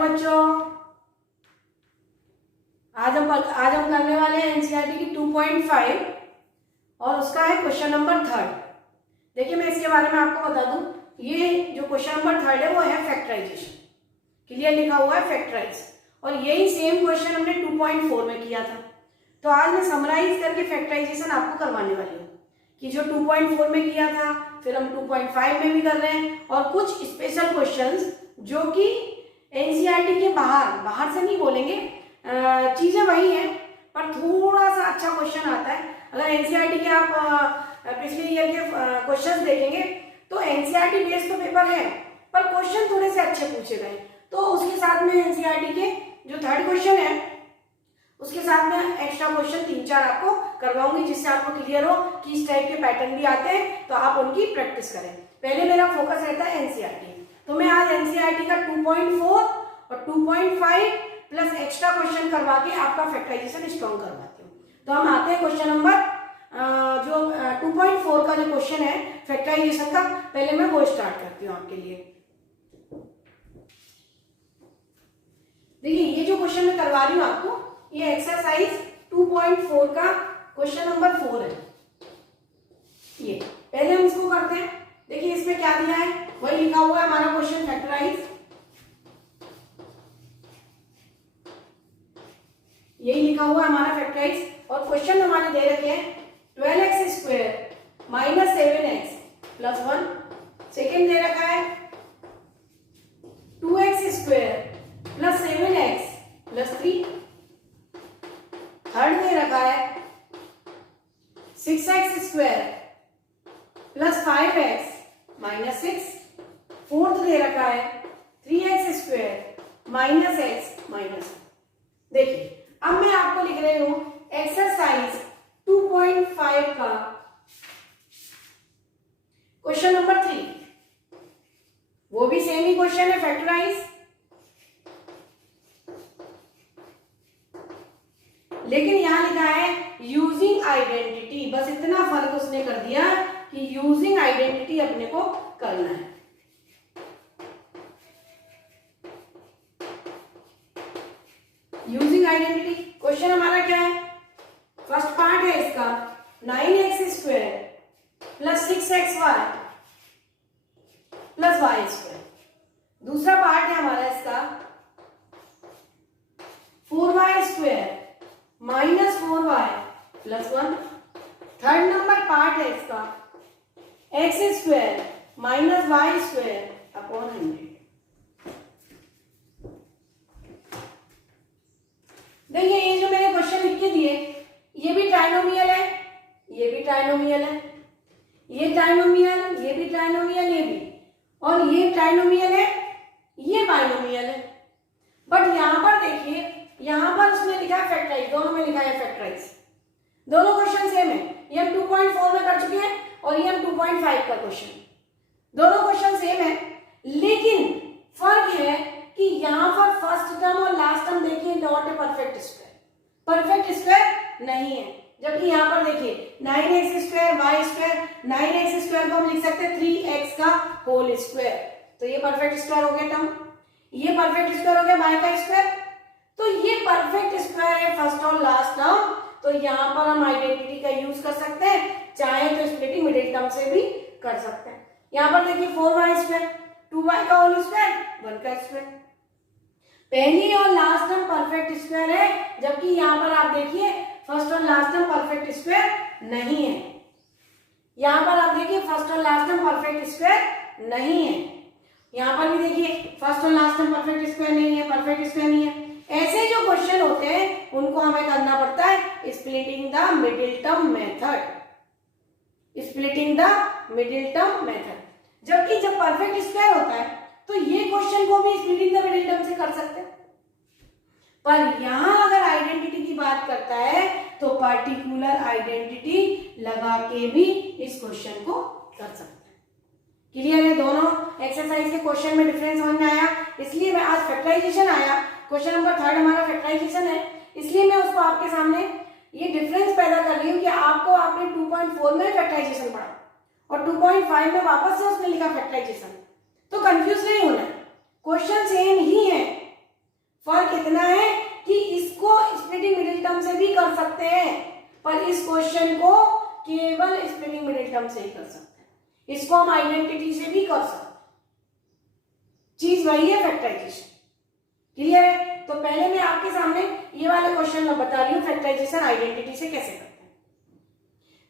बच्चों, आज हम करने वाले हैं एनसीईआरटी की 2.5 और उसका है क्वेश्चन नंबर 3। देखिए मैं इसके बारे में आपको बता दूं, ये जो क्वेश्चन नंबर 3 है वो है फैक्टराइजेशन। क्लियर लिखा हुआ है फैक्टराइज, और यही सेम क्वेश्चन हमने 2.4 में किया था। तो आज मैं समराइज करके फैक्टराइजेशन आपको करवाने वाली हूँ कि जो 2.4 में किया था फिर हम 2.5 में भी कर रहे हैं, और कुछ स्पेशल क्वेश्चंस जो कि एनसीईआरटी के बाहर से नहीं बोलेंगे, चीजें वही हैं पर थोड़ा सा अच्छा क्वेश्चन आता है। अगर एनसीईआरटी के आप पिछले ईयर के क्वेश्चंस देखेंगे तो एनसीईआरटी बेस्ड तो पेपर है पर क्वेश्चन थोड़े से अच्छे पूछे गए। तो उसके साथ में एनसीईआरटी के जो 3rd क्वेश्चन है उसके साथ में एक्स्ट्रा क्वेश्चन 3-4 आपको करवाऊंगी, जिससे आपको क्लियर हो कि इस टाइप के पैटर्न भी आते हैं तो आप उनकी प्रैक्टिस करें। पहले मेरा फोकस रहता है एनसीईआरटी, तो मैं आज एनसीईआरटी का 2.4 और 2.5 प्लस एक्स्ट्रा क्वेश्चन करवा के आपका फैक्टराइजेशन स्ट्रॉन्ग करवाती हूँ। तो हम आते हैं क्वेश्चन नंबर जो 2.4 का जो क्वेश्चन है फैक्टराइजेशन का, पहले मैं वो स्टार्ट करती हूँ आपके लिए। देखिए ये जो क्वेश्चन मैं करवा रही हूँ आपको, ये एक्सरसाइज 2.4 का क्वेश्चन नंबर 4 है। ये पहले हम इसको करते हैं। देखिए इसमें क्या दिया है, वही लिखा हुआ है हमारा क्वेश्चन फैक्टराइज, यही लिखा हुआ है हमारा फैक्टराइज। और क्वेश्चन हमारे दे रखे हैं 12x² minus 7x plus 1। Second दे रखा है 2x² plus 7x plus 3। Third दे रखा है 6x² plus 5x minus 6। Fourth दे रखा है 3x² माइनस x माइनस। देखिए अब मैं आपको लिख रही हूं एक्सरसाइज 2.5 का क्वेश्चन नंबर 3। वो भी सेम ही क्वेश्चन है फैक्टराइज, लेकिन यहां लिखा है यूजिंग आइडेंटिटी। बस इतना फर्क उसने कर दिया कि यूजिंग आइडेंटिटी अपने को करना है। यूजिंग आइडेंटिटी क्वेश्चन हमारा क्या है, फर्स्ट पार्ट है इसका 9x² plus 6xy plus y²। दूसरा पार्ट है हमारा इसका 4y² minus 4y plus 1। Third number part है इसका x² माइनस y² अपॉन 100। देखिए ये जो मैंने क्वेश्चन लिख के दिए, ये भी ट्राइनोमियल है, ये भी ट्राइनोमियल है, ये ट्राइनोमियल, ये भी ट्राइनोमियल, ये भी, और ये ट्राइनोमियल है, ये बाइनोमियल है। बट यहां पर देखिए, यहां पर उसने लिखा है फैक्टराइज, दोनों में लिखा है फैक्टराइज। दोनों क्वेश्चन सेम है, ये हम 2.4 में कर चुके हैं और ये हम 2.5 का क्वेश्चन, दोनों क्वेश्चन सेम है। लेकिन फर्क है कि यहां पर फर्स्ट टर्म और लास्ट टर्म देखिए not a perfect square, perfect square नहीं है। जबकि यहां पर देखिए 9x² y², 9x² को हम लिख सकते हैं 3x का होल स्क्वायर, तो ये परफेक्ट स्क्वायर हो गया टर्म, ये परफेक्ट स्क्वायर हो गया y का स्क्वायर। तो ये परफेक्ट स्क्वायर है फर्स्ट और लास्ट टर्म, तो यहां पर हम आइडेंटिटी का यूज कर सकते हैं, चाहे तो स्प्लिटिंग मिडिल टर्म से भी कर सकते हैं। यहां पर देखिए 4y², 2y का होल स्क्वायर, 1 का स्क्वायर। पहली और लास्ट टर्म परफेक्ट स्क्वायर है, जबकि यहां पर आप देखिए फर्स्ट और लास्ट टर्म परफेक्ट स्क्वायर नहीं है। यहां पर आप देखिए फर्स्ट और लास्ट टर्म परफेक्ट स्क्वायर नहीं है, यहां पर भी देखिए फर्स्ट और लास्ट टर्म परफेक्ट स्क्वायर नहीं है, परफेक्ट स्क्वायर नहीं है। ऐसे जो क्वेश्चन होते हैं उनको हमें करना पड़ता है splitting the middle term method, splitting the middle term method. जबकि जब परफेक्ट स्क्वायर होता है तो ये क्वेश्चन को भी स्प्लिटिंग द मिडिल टर्म से कर सकते हैं, पर यहां अगर आइडेंटिटी की बात करता है तो पर्टिकुलर आइडेंटिटी लगा के भी इस क्वेश्चन को कर सकते हैं। क्लियर है? दोनों एक्सरसाइज के क्वेश्चन में डिफरेंस समझ में आया, इसलिए मैं आज फैक्टराइजेशन आया, क्वेश्चन नंबर 3 हमारा फैक्टराइजेशन है, इसलिए मैं उसको आपके सामने ये डिफरेंस पैदा कर रही हूँ कि आपको आपने 2.4 में फैक्टराइजेशन पढ़ा और 2.5 में वापस से उसने लिखा फैक्टराइजेशन, तो कंफ्यूज नहीं होना है, क्वेश्चन सेम ही है, कर सकते हैं, पर इस क्वेश्चन को केवल स्प्लिटिंग मिडिल टर्म से ही कर सकते हैं। इसको हम आइडेंटिटी से भी कर सकते हैं। चीज वही है, फैक्टराइजेशन। क्लियर है? तो पहले मैं आपके सामने ये वाले क्वेश्चन में बता रही हूँ फैक्टराइजेशन आइडेंटिटी से कैसे करते हैं।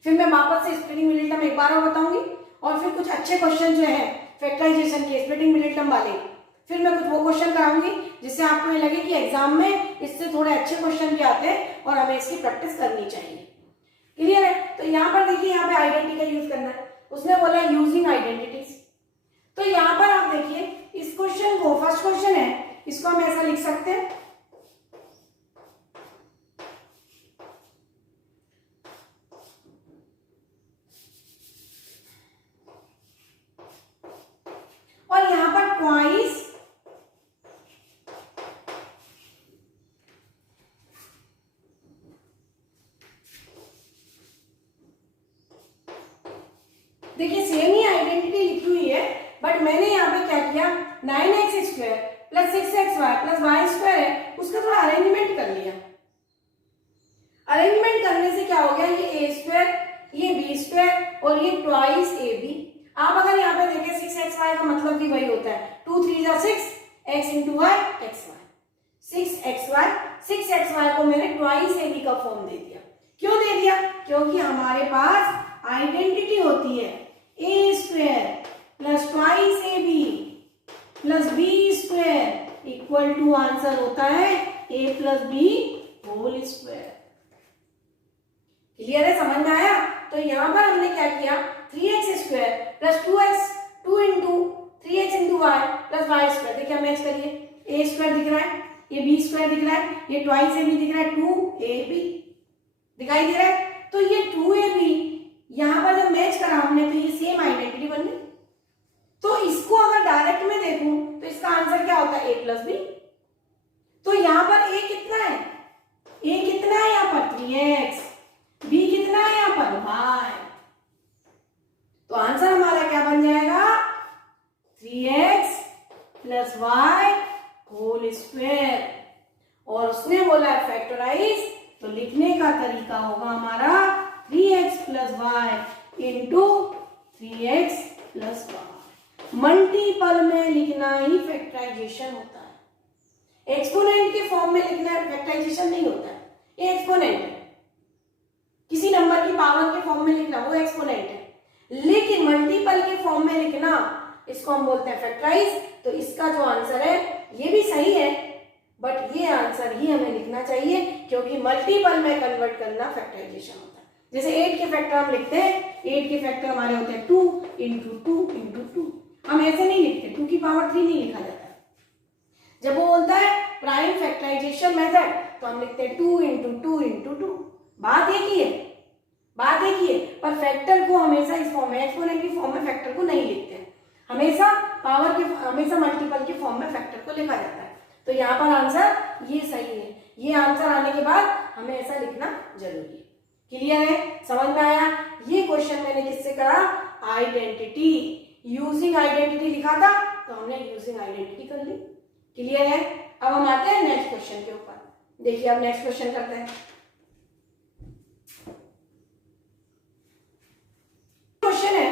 फिर मैं वापस से स्प्लिटिंग मिडिल टर्म एक बार और बताऊंगी, और फिर कुछ अच्छे क्वेश्चन जो है फैक्टराइजेशन के स्प्लिटिंग मिडिल टर्म वाले, फिर मैं कुछ वो क्वेश्चन कराऊंगी जिससे आपको ये लगे कि एग्जाम में इससे थोड़े अच्छे क्वेश्चन भी आते हैं और हमें इसकी प्रैक्टिस करनी चाहिए। क्लियर है? तो यहाँ पर देखिए, यहाँ पे आइडेंटिटी का यूज करना है। उसने बोला यूजिंग आइडेंटिटीज। तो यहाँ पर आप देखिए, इस क्वेश्चन को, फर्स्ट क्वेश्चन है, इसको हम ऐसा लिख सकते हैं, और यहां पर ट्वाइस देखिए सेम ही आइडेंटिटी लिखी हुई है, बट मैंने यहाँ पे क्या किया, 9x square plus 6xy plus y square है, उसका थोड़ा अरेंजमेंट कर लिया। अरेंजमेंट करने से क्या हो गया, ये ए स्क्वायर, ये बी स्क्वायर और ये ट्वाइस ए बी। आप अगर यहाँ पे देखें 6xy का मतलब भी वही होता है, 2 3 जा 6 x into y x y, 6xy को मैंने ट्वाइस ए बी का फॉर्म दे दिया। क्यों दे दिया? क्योंकि हमारे पास आइडेंटिटी होती है a square plus twice A B plus B square equal to answer होता है a plus b whole square. Clear है? समझ में आया? तो यहां पर हमने क्या किया, 3x square plus 2 into 3x into y plus y square. देखिए मैच करिए, ए स्क्वायर दिख रहा है, ये बी स्क्वायर दिख रहा है, ये ट्वाइस ए बी दिख रहा है, 2ab दिखाई दे रहा है। तो ये 2ab यहां पर जब मैच करा हमने तो ये सेम आइडेंटिटी बन गई। तो इसको अगर डायरेक्ट में देखूं तो इसका आंसर क्या होता है, a प्लस बी। तो यहां पर a कितना है, a कितना है यहां पर 3x, b कितना है यहां पर y। तो आंसर हमारा क्या बन जाएगा, 3x plus Y whole square. और उसने बोला फैक्टराइज, तो लिखने का तरीका होगा हमारा 3x plus y into 3x plus y. Multiple में लिखना ही फैक्टराइजेशन होता है, एक्सपोनेंट के फॉर्म में लिखना फैक्टराइजेशन नहीं होता है। ये एक्सपोनेंट है, किसी नंबर की पावर के फॉर्म में लिखना वो एक्सपोनेंट है, लेकिन मल्टीपल के फॉर्म में लिखना इसको हम बोलते हैं फैक्टराइज। तो इसका जो आंसर है ये भी सही है, बट ये आंसर ही हमें लिखना चाहिए क्योंकि मल्टीपल में कन्वर्ट करना फैक्टराइजेशन होता है। जैसे 8 के फैक्टर हम लिखते हैं, 8 के फैक्टर हमारे होते हैं 2 इंटू 2 इंटू 2। हम ऐसे नहीं लिखते, 2 की पावर 3 नहीं लिखा जाता। जब वो बोलता है प्राइम फैक्टराइजेशन मेथड तो हम लिखते हैं 2 इंटू 2 इंटू 2। बात एक ही है, बात एक ही है, पर फैक्टर को हमेशा इस फॉर्म में, एक्सपोनेंट की फॉर्म में फैक्टर को नहीं लिखते हैं, हमेशा पावर के, हमेशा मल्टीपल के फॉर्म में फैक्टर को लिखा जाता है। तो यहाँ पर आंसर ये सही है। ये आंसर आने के बाद हमें ऐसा लिखना जरूरी है। क्लियर है? समझ में आया? ये क्वेश्चन मैंने किससे करा, आइडेंटिटी, यूजिंग आइडेंटिटी लिखा था तो हमने यूजिंग आइडेंटिटी कर ली। क्लियर है? अब हम आते हैं नेक्स्ट क्वेश्चन के ऊपर। देखिए अब नेक्स्ट क्वेश्चन करते हैं। क्वेश्चन है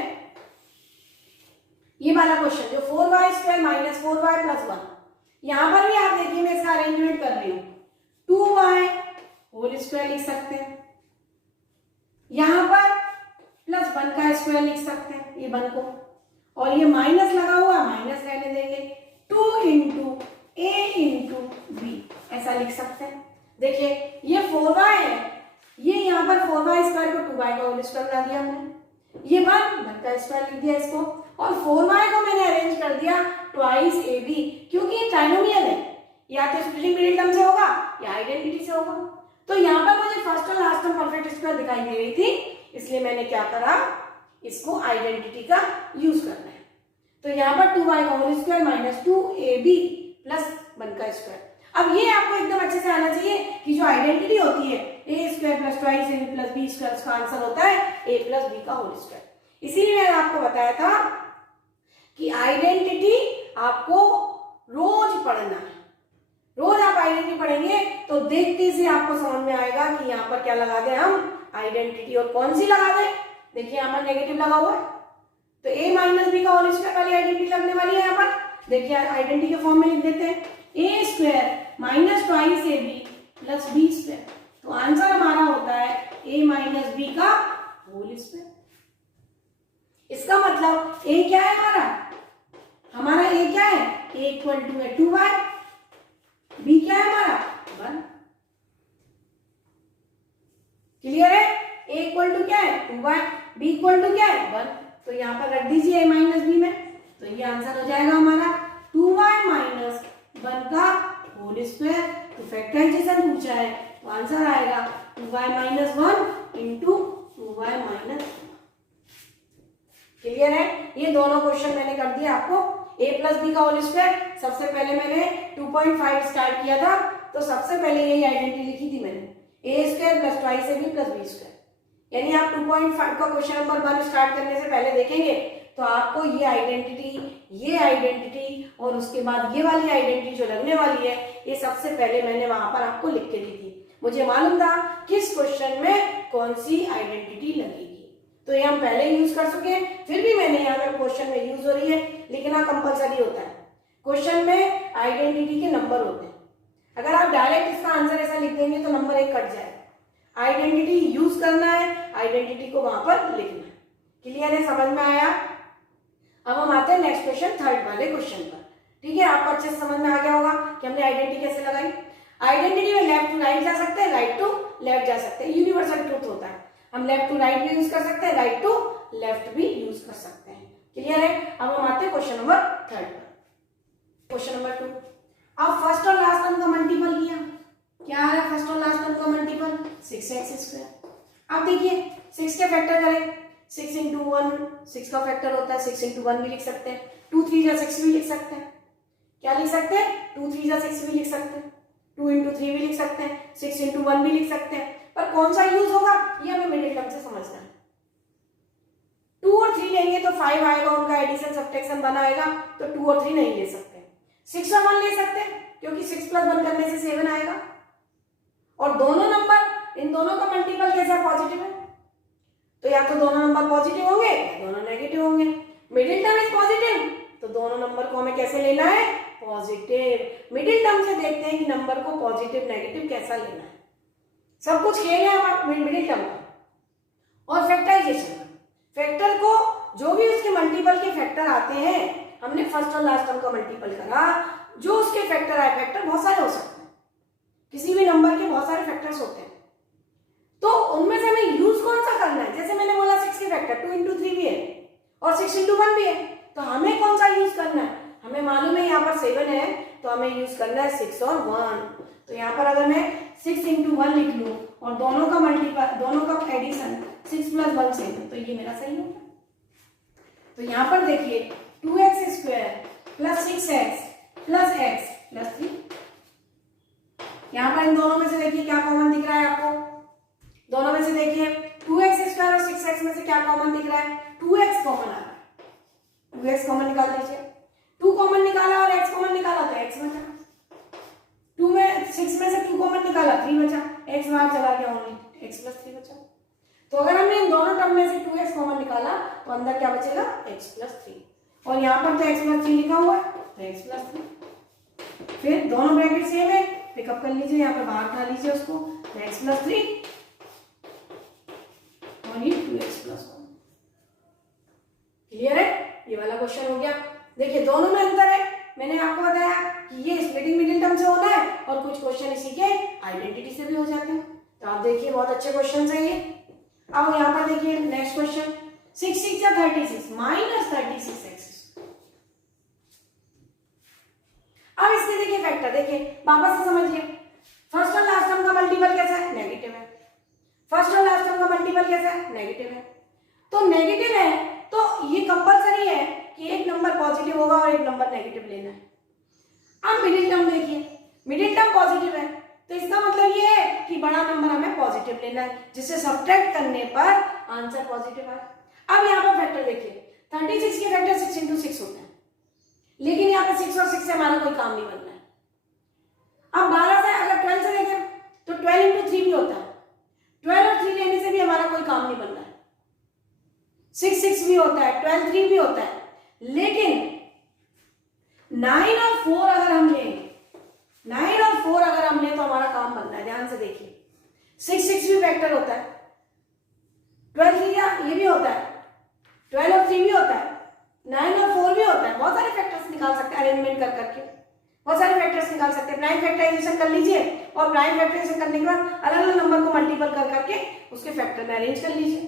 ये वाला क्वेश्चन जो 4y square minus 4y plus 1। यहां पर भी आप देखिए मैं इसका अरेंजमेंट कर रही हूं, 2y होल स्क्वायर लिख सकते हैं, यहां पर प्लस 1 का स्क्वायर लिख सकते हैं ये 1 को, और ये माइनस लगा हुआ माइनस रहने देंगे, 2 इंटू a इंटू b ऐसा लिख सकते हैं। देखिए ये 4y है, ये यहाँ पर 4y स्क्वायर को 2y का होल स्क्वायर बना दिया हमने, ये 1 का स्क्वायर लिख दिया इसको, और 4y को मैंने अरेंज कर दिया ट्वाइस ab, क्योंकि ये ट्राइनोमियल है, या तो स्प्लिटिंग मिडिल टर्म से होगा या आइडेंटिटी से होगा। तो यहाँ पर मुझे फर्स्ट और लास्ट टर्म परफेक्ट स्क्वायर दिखाई दे रही थी, इसलिए मैंने क्या करा, इसको आइडेंटिटी का यूज करना है। तो यहाँ पर 2y का whole square minus 2ab plus 1 का स्क्वायर। अब ये आपको एकदम अच्छे से आना चाहिए कि जो आइडेंटिटी होती है a square plus twice A B plus B square, उसका आंसर होता है ए प्लस बी का होल स्क्वायर। इसीलिए मैंने आपको बताया था कि आइडेंटिटी आपको रोज पढ़ना है, रोज आप आइडेंटिटी पढ़ेंगे तो देखते से आपको समझ में आएगा कि यहाँ पर क्या लगा दें हम आइडेंटिटी, और कौन सी लगा दें। देखिए यहाँ पर नेगेटिव लगा हुआ है तो a माइनस बी का होल स्क्वायर वाली आइडेंटिटी लगने वाली है। यहाँ पर देखिए आइडेंटिटी के फॉर्म में लिख देते हैं a square minus twice A B plus B square. तो आंसर हमारा होता है a माइनस बी का होल स्क्वायर। इसका मतलब a क्या है हमारा a क्या है, a इक्वल टू है 2y, b क्या है हमारा 1। क्लियर है, a इक्वल टू क्या है 2y, b इक्वल टू क्या है 1। तो यहाँ पर रख दीजिए a माइनस बी में, तो ये आंसर हो जाएगा हमारा 2y माइनस 1 का होल स्क्वायर। तो फैक्टराइजेशन पूछा है तो आंसर आएगा 2y minus 1 into 2y minus. Clear है, ये दोनों क्वेश्चन मैंने कर दिया आपको। a प्लस बी का होल स्क्वायर सबसे पहले मैंने 2.5 स्टार्ट किया था, तो सबसे पहले यही आइडेंटिटी लिखी थी मैंने, a square plus twice A B plus B square. यानी आप 2.5 का क्वेश्चन नंबर 1 स्टार्ट करने से पहले देखेंगे तो आपको ये आइडेंटिटी और उसके बाद ये वाली आइडेंटिटी जो लगने वाली है, ये सबसे पहले मैंने वहां पर आपको लिख के दी थी। मुझे मालूम था किस क्वेश्चन में कौन सी आइडेंटिटी लगेगी, तो ये हम पहले यूज कर चुके हैं। फिर भी मैंने यहाँ पर क्वेश्चन में यूज हो रही है, लिखना कंपलसरी होता है। क्वेश्चन में आइडेंटिटी के नंबर होते हैं, अगर आप डायरेक्ट इसका आंसर ऐसा लिख देंगे तो नंबर 1 कट जाएगा। आइडेंटिटी यूज करना है, आइडेंटिटी को वहां पर लिखना है। क्लियर है, समझ में आया। अब हम आते हैं नेक्स्ट क्वेश्चन, थर्ड वाले क्वेश्चन पर। ठीक है, आपको अच्छे से समझ में आ गया होगा कि हमने आइडेंटिटी कैसे लगाई। आइडेंटिटी में लेफ्ट टू राइट जा सकते हैं, राइट टू लेफ्ट जा सकते हैं, यूनिवर्सल ट्रूथ होता है। हम लेफ्ट टू राइट भी यूज कर सकते हैं, राइट टू लेफ्ट भी यूज कर सकते हैं। क्लियर है, अब हम आते हैं क्वेश्चन नंबर 3 पर। क्वेश्चन नंबर 2, अब फर्स्ट और लास्ट टर्म का मल्टीपल लिया, क्या आ रहा है फर्स्ट और लास्ट टर्म का मल्टीपल 6x स्क्वायर। अब देखिए 6 के फैक्टर करें, 6 इंटू 1 6 का फैक्टर होता है, 6 इंटू 1 भी लिख सकते हैं, 2 3 जा 6 भी लिख सकते हैं। क्या लिख सकते हैं, 2 3 जा 6 भी लिख सकते हैं, 2 इंटू 3 भी लिख सकते हैं, 6 इंटू 1 भी लिख सकते हैं। पर कौन सा यूज होगा ये हमें मिडिल टर्म से समझना है। 2 और 3 लेंगे तो 5 आएगा, उनका एडिशन सब्ट्रैक्शन 1 आएगा, तो 2 और 3 नहीं ले सकते। 6 और 1 ले सकते हैं क्योंकि 6 प्लस 1 करने से 7 आएगा, और दोनों नंबर इन दोनों का मल्टीपल कैसा पॉजिटिव है, तो या तो दोनों नंबर पॉजिटिव होंगे या दोनों नेगेटिव होंगे। मिडिल टर्म इज पॉजिटिव, तो दोनों नंबर को हमें कैसे लेना है पॉजिटिव। मिडिल टर्म से देखते हैं कि नंबर को पॉजिटिव नेगेटिव कैसा लेना है। सब कुछ खेल है हमारा मिडिल टर्म का। और फैक्टराइजेशन, फैक्टर को जो भी उसके मल्टीपल के फैक्टर आते हैं, हमने फर्स्ट और लास्ट टर्म का मल्टीपल करा, जो उसके फैक्टर आए, फैक्टर बहुत सारे हो सकते हैं, किसी भी नंबर के बहुत सारे फैक्टर्स होते हैं, तो उनमें से हमें यूज कौन सा करना है। जैसे मैंने बोला 6 के फैक्टर 2 इंटू 3 भी है और 6 इंटू 1 भी है, तो हमें कौन सा यूज करना है। हमें मालूम है यहाँ पर 7 है, तो हमें यूज करना है 6 और 1। तो यहाँ पर अगर मैं 6 इंटू 1 लिख लूं और दोनों का मल्टीपल, दोनों का एडिशन 6 प्लस 1 7, तो ये मेरा सही होगा। तो यहाँ पर देखिए 2x square plus 6x plus x plus 3। यहाँ पर इन दोनों में से देखिए क्या कॉमन दिख रहा है आपको, दोनों में से देखिए 2x स्क्वायर और 6x में से क्या कॉमन दिख रहा है, 2x कॉमन आ रहा है। 2x कॉमन निकाल दीजिए, 2 कॉमन निकाला और x कॉमन निकाला तो x बचा। 2 में 6 में से 2 कॉमन निकाला 3 बचा, x बाहर चला गया, ओनली x प्लस 3 बचा। तो अगर हमने इन दोनों टर्म में से 2x कॉमन निकाला तो अंदर क्या बचेगा x प्लस 3, और यहाँ पर तो x प्लस 3 लिखा हुआ है तो x प्लस 3। फिर दोनों ब्रैकेट सेम है, पिकअप कर लीजिए, यहाँ पर बाहर उठा लीजिए उसको, तो x प्लस 3 और ये 2x प्लस 1। क्लियर है, ये वाला क्वेश्चन हो गया। देखिए दोनों में अंतर है, मैंने आपको बताया कि ये स्प्लिटिंग मिडिल टर्म से होना है और कुछ क्वेश्चन इसी के आइडेंटिटी से भी हो जाते हैं। तो आप देखिए बहुत अच्छे क्वेश्चन है ये। अब यहाँ पर देखिए नेक्स्ट क्वेश्चन, 6 6 या 36 माइनस 36x। अब इसके देखिए फैक्टर, देखिए वापस से समझिए, फर्स्ट और लास्ट टर्म का मल्टीपल कैसा है, नेगेटिव है। फर्स्ट और लास्ट टर्म का मल्टीपल कैसा है, नेगेटिव है। तो नेगेटिव है तो ये कंपलसरी है कि एक नंबर पॉजिटिव होगा और एक नंबर नेगेटिव लेना है। अब मिडिल टर्म देखिए, मिडिल टर्म पॉजिटिव है, तो इसका मतलब ये है कि बड़ा नंबर हमें पॉजिटिव लेना है, जिससे सब्ट्रैक्ट करने पर आंसर पॉजिटिव आए। अब यहाँ पर फैक्टर देखिए, 36 के फैक्टर 6 इंटू 6 होता है, लेकिन यहाँ पे 6 और 6 से हमारा कोई काम नहीं बनना है। अब 12 से अगर 12 से देखें तो 12 इंटू 3 भी होता है, 12 और 3 लेने से भी हमारा कोई काम नहीं बन रहा है। 6 6 भी होता है, 12 3 भी होता है, लेकिन 9 और 4 अगर हम लें, 9 और 4 अगर हम लें तो हमारा काम बन रहा है। ध्यान से देखिए, 6 6 भी फैक्टर होता है, 12 3 ये भी होता है, 12 और 3 भी होता है, 9 और 4 भी होता है। बहुत सारे फैक्टर्स निकाल सकते हैं अरेंजमेंट कर करके, बहुत सारे फैक्टर्स निकाल सकते हैं। प्राइम फैक्टराइजेशन कर लीजिए और प्राइम फैक्टराइजेशन करने के बाद अलग अलग नंबर को मल्टीपल कर करके उसके फैक्टर में अरेंज कर लीजिए।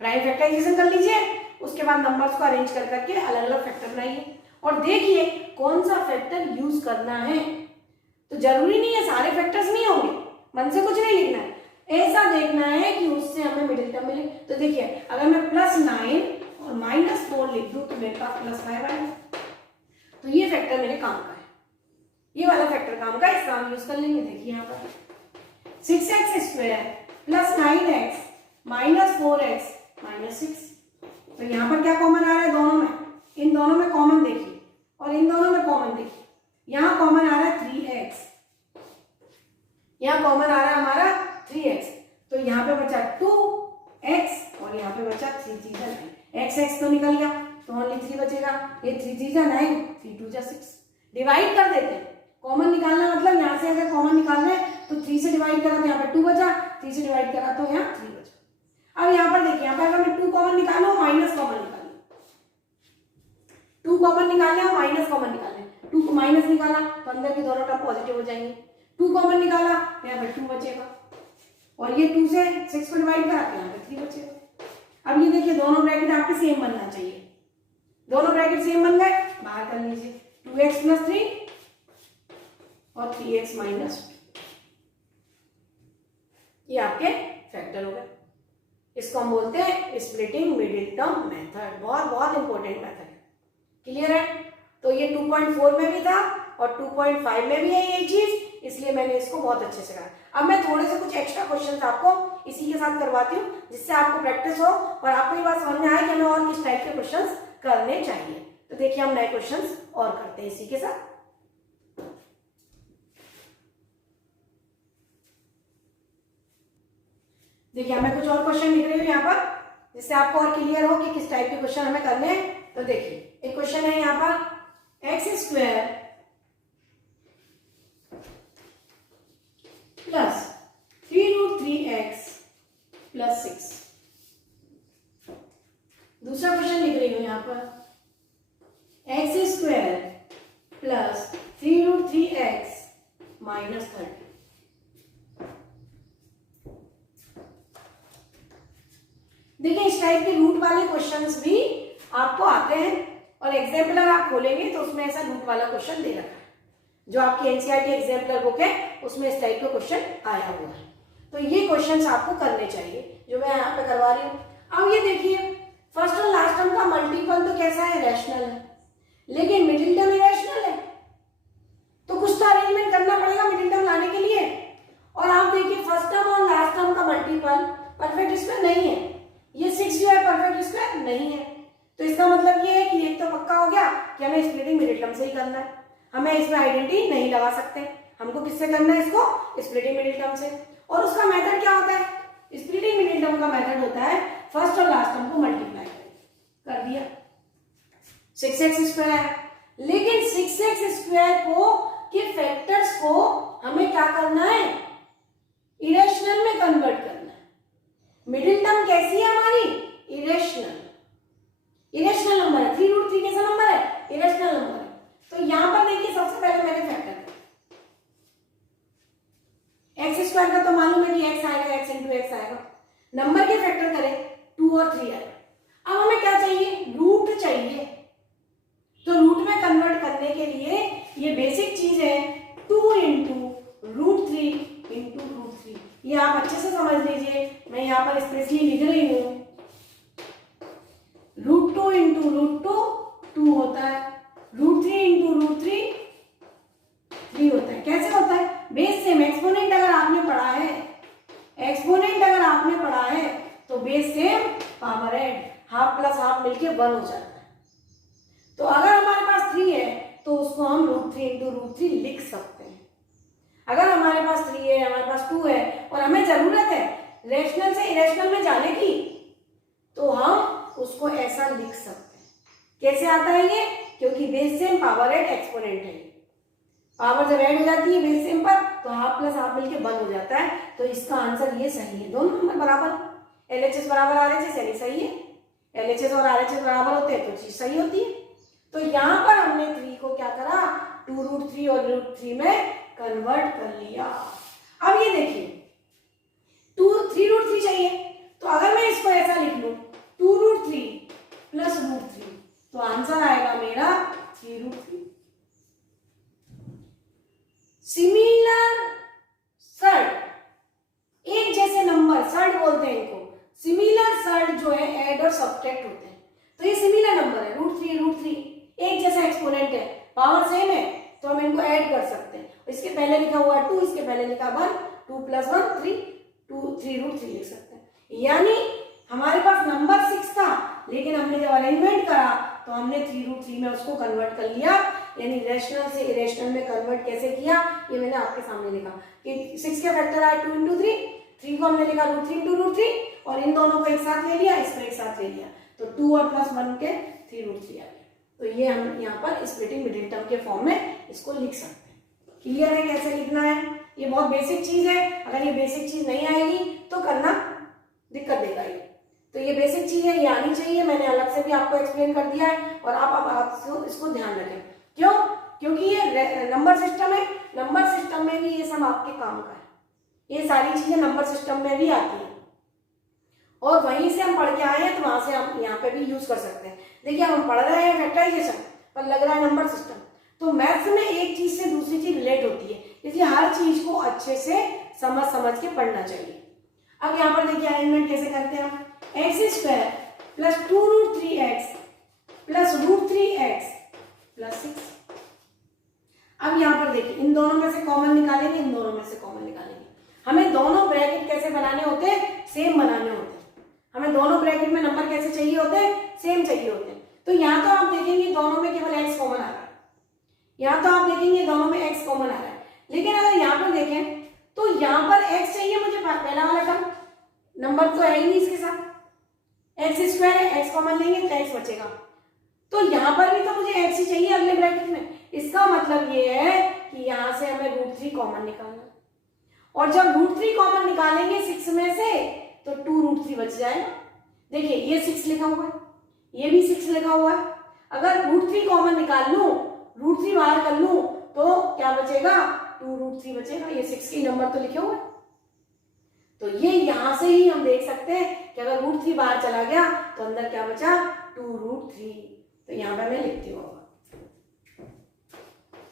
प्राइम फैक्टराइजेशन कर लीजिए, उसके बाद नंबर्स को अरेंज कर करके अलग अलग फैक्टर बनाइए और देखिए कौन सा फैक्टर यूज करना है। तो जरूरी नहीं है सारे फैक्टर्स नहीं होंगे, मन से कुछ नहीं लिखना है, ऐसा देखना है कि उससे हमें मिडिल टर्म मिले। तो देखिए अगर मैं +9 और -4 लिख दूं तो मेरे पास +5 आएगा, तो ये फैक्टर मेरे काम का है, ये वाला फैक्टर काम का, इसका हम यूज कर लेंगे। देखिए यहाँ पर 6x² + 9x -4x -6, तो यहाँ पर क्या कॉमन आ रहा है दोनों में, इन दोनों में कॉमन देखिए और इन दोनों में कॉमन देखिए। यहाँ कॉमन आ रहा है 3x, यहाँ कॉमन आ रहा है हमारा 3x, तो यहाँ पे बचा 2x और यहाँ पे बचा 3 3 9, x तो निकल गया तो ओनली 3 बचेगा, ये 3 3 9, 3 2 6। डिवाइड कर देते हैं, कॉमन निकालना मतलब यहाँ से अगर कॉमन निकालना है तो 3 से डिवाइड करा तो यहाँ पे 2 बचा, 3 से डिवाइड करा तो यहाँ 3 बचा। अब यहाँ पर देखिए, यहाँ पर अगर मैं 2 कॉमन निकालू माइनस कॉमन निकालू, 2 कॉमन निकालना और माइनस कॉमन निकालना, 2 को माइनस निकाला तो अंदर के दोनों टर्म पॉजिटिव हो जाएंगे, 2 कॉमन निकाला यहाँ पे 2 बचेगा और ये 2 से 6 को डिवाइड करा तो यहाँ पे 3 बचेगा। अब ये देखिए दोनों ब्रैकेट आपके सेम बनना चाहिए, दोनों ब्रैकेट सेम बन गए, बाहर कर लीजिए 2x + 3 और 3x - 2, ये आपके फैक्टर हो गए। इसको हम बोलते हैं स्प्लिटिंग मिडिल टर्म मेथड, बहुत बहुत इंपॉर्टेंट मेथड है। क्लियर है? तो ये 2.4 में भी था और 2.5 में भी है ये चीज, इसलिए मैंने इसको बहुत अच्छे से कहा। अब मैं थोड़े से कुछ एक्स्ट्रा क्वेश्चंस आपको इसी के साथ करवाती हूँ जिससे आपको प्रैक्टिस हो और आपको ये बात समझ में आए कि हमें और किस टाइप के क्वेश्चंस करने चाहिए। तो देखिए हम नए क्वेश्चंस और करते हैं इसी के साथ। देखिए मैं कुछ और क्वेश्चन लिख रही हूँ यहाँ पर जिससे आपको और क्लियर हो कि किस टाइप के क्वेश्चन हमें करने हैं। तो देखिए एक क्वेश्चन है यहाँ पर x² + 3√3x + 6। दूसरा क्वेश्चन लिख रही हूँ यहाँ पर x² + 3√3x - 30। देखिए इस टाइप के रूट वाले क्वेश्चंस भी आपको आते हैं और एग्जाम्पलर आप खोलेंगे तो उसमें ऐसा रूट वाला क्वेश्चन दे रखा है, जो आपकी एनसीईआरटी एग्जाम्पलर बुक है उसमें इस टाइप का क्वेश्चन आया हुआ है। तो ये क्वेश्चंस आपको करने चाहिए जो मैं यहाँ पे करवा रही हूँ। अब ये देखिए फर्स्ट और लास्ट टर्म का मल्टीपल तो कैसा है, रैशनल है, लेकिन मिडिल टर्म इरेशनल है, तो कुछ तो अरेंजमेंट करना पड़ेगा मिडिल टर्म लाने के लिए। और आप देखिए फर्स्ट टर्म और लास्ट टर्म का मल्टीपल परफेक्ट स्क्वायर नहीं है, ये 6 जो है परफेक्ट स्क्वायर नहीं है, तो इसका मतलब ये है कि एक तो पक्का हो गया कि हमें स्प्लिटिंग मिडिल टर्म से ही करना है, हमें इसमें आइडेंटिटी नहीं लगा सकते, हमको किससे करना है इसको, स्प्लिटिंग मिडिल टर्म से। और उसका मेथड क्या होता है, स्प्लिटिंग मिडिल टर्म का मेथड होता है फर्स्ट और लास्ट टर्म को मल्टीप्लाई कर दिया, 6x² है, लेकिन 6x² को के फैक्टर्स को हमें क्या करना है, इरेशनल में कन्वर्ट करना है। मिडिल टर्म कैसी है हमारी, इरेशनल, इरेशनल नंबर है, 3√3 कैसा नंबर है, इरेशनल नंबर है। तो यहां पर देखिए सबसे पहले मैंने फैक्टर x² का तो मालूम है कि x आएगा, x × x आएगा, नंबर के फैक्टर करें 2 और 3 आएगा। अब हमें क्या चाहिए, रूट चाहिए, तो रूट में कन्वर्ट करने के लिए ये बेसिक चीज है 2 × √3 × √3, ये आप अच्छे से समझ लीजिए, मैं यहाँ पर स्पेशली लिख रही हूँ। √2 × √2 2 होता है, √3 × √3 3 होता है। कैसे होता है, बेस सेम, एक्सपोनेंट अगर आपने पढ़ा है, एक्सपोनेंट अगर आपने पढ़ा है तो base same power add, half plus half मिलके 1 हो जाता है। तो अगर हमारे पास 3 है तो उसको हम √3 × √3 लिख सकते हैं। अगर हमारे पास 3 है, हमारे पास 2 है और हमें जरूरत है रेशनल से इरेशनल में जाने की, तो हम उसको ऐसा लिख सकते हैं। कैसे आता है ये? क्योंकि base same power at exponent है। पावर जब ऐड हो जाती है बेस सेम पर तो हाफ प्लस हाफ मिलके 1 हो जाता है। तो इसका आंसर ये सही है, दोनों नंबर बराबर। LHS बराबर RHS यानी सही है। LHS और RHS बराबर होते हैं तो चीज सही होती है। तो यहाँ पर हमने 3 को क्या करा, 2√3 और √3 में कन्वर्ट कर लिया। अब ये देखिए 3√3 चाहिए, तो अगर मैं इसको ऐसा लिख लूं 2√3 प्लस √3 तो आंसर आएगा मेरा 3√3। सिमिलर सर्ड, एक जैसे नंबर सर्ड बोलते हैं इनको, सिमिलर सर्ड जो है ऐड और सब्ट्रैक्ट होते हैं। तो ये सिमिलर नंबर है, √3 एक जैसा एक्सपोनेंट है, पावर सेम है, तो हम इनको ऐड कर सकते हैं। इसके पहले लिखा हुआ 2, इसके पहले लिखा 1, 2 + 1 3, 3√3 लिख सकते हैं। यानी हमारे पास नंबर 6 था, लेकिन हमने जब अरेंजमेंट करा तो हमने 3√3 में उसको कन्वर्ट कर लिया। यानी रेशनल से इरेशनल में कन्वर्ट कैसे किया ये मैंने आपके सामने लिखा कि 6 के फैक्टर आए 2 × 3, 3 को हमने लिखा √3 × √3 और इन दोनों को एक साथ ले लिया, इसको एक साथ ले लिया, तो 2 और +1 के 3√3 आ गया। तो ये हम यहाँ पर स्प्लिटिंग मिडिल टर्म के फॉर्म में इसको लिख सकते हैं। क्लियर है कैसे लिखना है? ये बहुत बेसिक चीज है, अगर ये बेसिक चीज नहीं आएगी तो करना दिक्कत देगा ये। तो ये बेसिक चीज है, ये आनी चाहिए, मैंने अलग से भी आपको एक्सप्लेन कर दिया है और आप इसको ध्यान रखें। क्यों? क्योंकि ये नंबर सिस्टम है, नंबर सिस्टम में भी ये सब आपके काम का है। ये सारी चीजें नंबर सिस्टम में भी आती है और वहीं से हम पढ़ के आए हैं तो वहां से हम यहाँ पे भी यूज कर सकते हैं। देखिए हम पढ़ रहे हैं फैक्टराइजेशन पर लग रहा है नंबर सिस्टम, तो मैथ्स में एक चीज से दूसरी चीज रिलेट होती है, इसलिए हर चीज को अच्छे से समझ के पढ़ना चाहिए। अब यहाँ पर देखिए अरेंजमेंट कैसे करते हैं हम, x² plus 2√3x plus √3x plus 6। अब यहाँ पर देखिए इन दोनों में से कॉमन निकालेंगे, इन दोनों में से कॉमन निकालेंगे। हमें दोनों ब्रैकेट कैसे बनाने होते हैं? सेम बनाने होते हैं। हमें दोनों ब्रैकेट में नंबर कैसे चाहिए होते हैं? सेम चाहिए होते हैं। तो यहाँ तो आप देखेंगे दोनों में केवल x कॉमन आ रहा है, यहाँ तो आप देखेंगे दोनों में x कॉमन आ रहा है, लेकिन अगर यहाँ पर देखें तो यहाँ पर x चाहिए मुझे, पहला वाला टर्म नंबर तो है ही नहीं इसके साथ, x² है, x कॉमन लेंगे तो x बचेगा, तो यहाँ पर भी तो मुझे x ही चाहिए अगले ब्रैकेट में। इसका मतलब ये है कि यहाँ से हमें √3 कॉमन निकालना, और जब √3 कॉमन निकालेंगे 6 में से तो 2√3 बच जाएगा। देखिए ये 6 लिखा हुआ है, ये भी 6 लिखा हुआ है, अगर √3 कॉमन निकाल लूं, √3 बाहर कर लूं तो क्या बचेगा? 2√3 बचेगा। ये 6 के नंबर तो लिखे हुए, तो ये यहां से ही हम देख सकते हैं कि अगर √3 बाहर चला गया तो अंदर क्या बचा? 2√3। तो यहाँ पर मैं लिखती हूँ,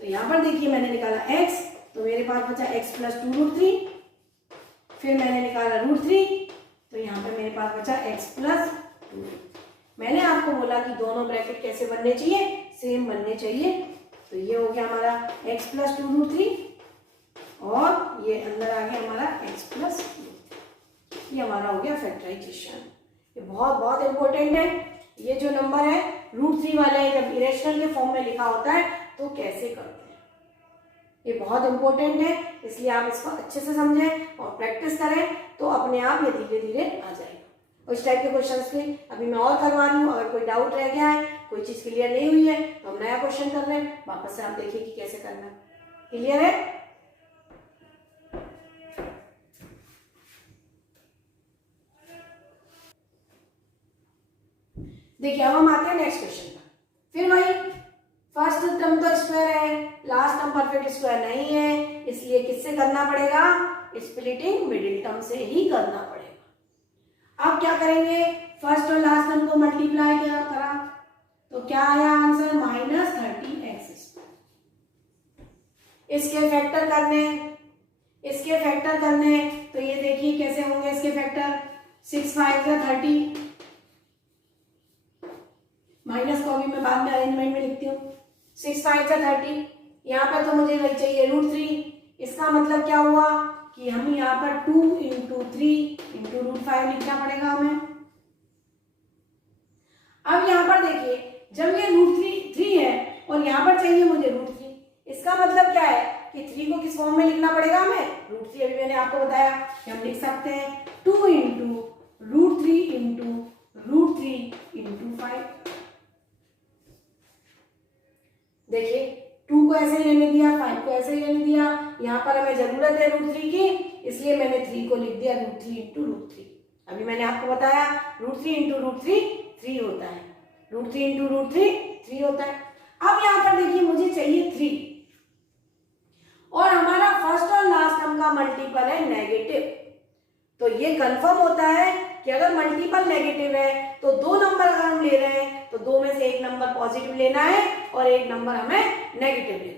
तो यहाँ पर देखिए मैंने निकाला x, तो मेरे पास बचा x प्लस 2√3, फिर मैंने निकाला √3, तो यहाँ पर मेरे पास बचा x प्लस 2। मैंने आपको बोला कि दोनों ब्रैकेट कैसे बनने चाहिए? सेम बनने चाहिए। तो ये हो गया हमारा x प्लस 2√3 और ये अंदर आ गया हमारा x प्लस 2। ये हमारा हो गया फैक्टराइजेशन। ये बहुत इंपॉर्टेंट है। ये जो नंबर है √3 वाला जब इरेशनल के फॉर्म में लिखा होता है तो कैसे करते हैं, ये बहुत इंपॉर्टेंट है, इसलिए आप इसको अच्छे से समझें और प्रैक्टिस करें तो अपने आप ये धीरे धीरे आ जाएगा। उस टाइप के क्वेश्चंस की अभी मैं और करवा रही हूँ, अगर कोई डाउट रह गया है, कोई चीज क्लियर नहीं हुई है तो हम नया क्वेश्चन कर रहे हैं, वापस से आप देखिए कि कैसे करना है। क्लियर है? देखिए अब हम आते हैं नेक्स्ट क्वेश्चन पर। फिर वही फर्स्ट टर्म तो स्क्वायर है, लास्ट टर्म परफेक्ट स्क्वायर नहीं है, इसलिए किससे करना पड़ेगा? स्प्लिटिंग मिडिल टर्म से ही करना पड़ेगा। अब क्या करेंगे? फर्स्ट और लास्ट टर्म को मल्टीप्लाई करा तो क्या आया आंसर? -30x²। इसके फैक्टर करने, तो ये देखिए कैसे होंगे इसके फैक्टर। 6 5 30, माइनस को भी मैं बाद में अरेंजमेंट में लिखती हूँ। 6 5 30, यहाँ पर तो मुझे वही चाहिए √3। इसका मतलब क्या हुआ कि हम यहाँ पर 2 × 3 × √5 लिखना पड़ेगा हमें। अब यहाँ पर देखिए जब ये √3 है और यहाँ पर चाहिए मुझे √3, इसका मतलब क्या है कि 3 को किस फॉर्म में लिखना पड़ेगा हमें, √3। अभी मैंने आपको बताया कि हम लिख सकते हैं 2 इंटू √3 इंटू √3 इंटू 5। देखिए 2 को ऐसे ही रहने दिया, 5 को ऐसे ही रहने दिया। यहाँ पर हमें जरूरत है √3 की, इसलिए मैंने 3 को लिख दिया √3 इंटू √3। अभी मैंने आपको बताया √3 इंटू √3 3 होता है, √3 इंटू √3 3 होता है। अब यहाँ पर देखिए मुझे चाहिए 3 और हमारा फर्स्ट और लास्ट टर्म का मल्टीपल है नेगेटिव। तो ये कंफर्म होता है कि अगर मल्टीपल नेगेटिव है तो 2 नंबर अगर हम ले रहे हैं तो 2 में से एक नंबर पॉजिटिव लेना है और एक नंबर हमें नेगेटिव लेना है।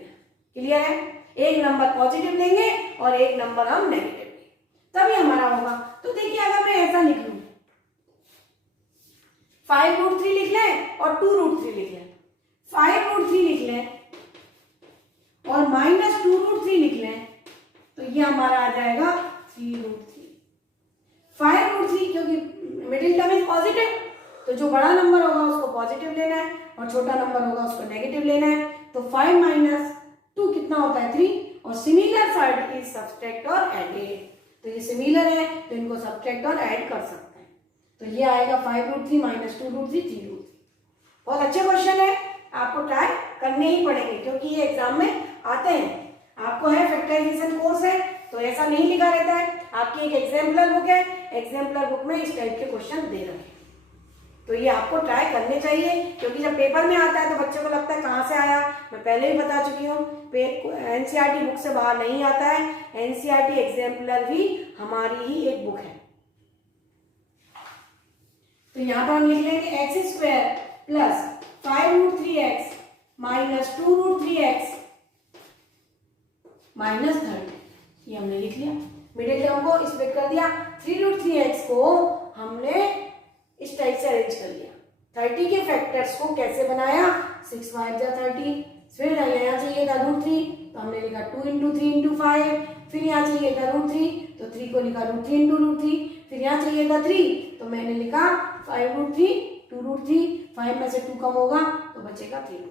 क्लियर है? एक नंबर पॉजिटिव लेंगे और एक नंबर हम नेगेटिव लेंगे, तभी हमारा होगा। तो देखिए अगर मैं ऐसा लिख लूं 5√3 लिख लें और 2√3 लिख लें, 5√3 लिख लें और -2√3 लिख लें, तो ये हमारा आ जाएगा 3√3। 5√3 क्योंकि मिडिल टर्म इज पॉजिटिव, तो जो बड़ा नंबर होगा उसको पॉजिटिव लेना है और छोटा नंबर होगा उसको नेगेटिव लेना है। तो 5 - 2 कितना होता है 3, और सिमिलर साइड इज सब्सट्रैक्ट और एडेड। तो ये सिमिलर है तो इनको सब्सट्रैक्ट और ऐड कर सकते हैं। तो ये आएगा 5√3 - 2√3 3√3। बहुत अच्छे क्वेश्चन है, आपको ट्राई करने ही पड़ेंगे क्योंकि ये एग्जाम में आते हैं। आपको है फैक्टराइजेशन कोर्स है तो ऐसा नहीं लिखा रहता है, आपकी एक एग्जाम्पलर बुक है, एग्जाम्पलर बुक में इस टाइप के क्वेश्चन दे रखे हैं। तो ये आपको ट्राई करने चाहिए क्योंकि जब पेपर में आता है तो बच्चे को लगता है कहाँ से आया। मैं पहले ही बता चुकी हूँ एनसीईआरटी बुक से बाहर नहीं आता है, एनसीईआरटी एग्जाम्पलर भी हमारी ही एक बुक है। तो यहाँ पर हम लिख लेंगे x² plus 5√3x minus 2√3x minus 30। ये हमने लिख लिया, मिडिल टर्म को स्प्लिट कर दिया। 3√3x को हमने इस टाइप से अरेंज कर लिया। 30 के फैक्टर्स को कैसे बनाया, 6 × 5 = 30। फिर यहाँ चाहिए था √3 तो हमने लिखा 2 × 3 × 5। फिर यहाँ चाहिए था √3 तो 3 को लिखा √3 × √3। फिर यहाँ चाहिए था 3 तो मैंने लिखा 5√3 2√3। 5 में से 2 कम होगा तो बचेगा 3√3।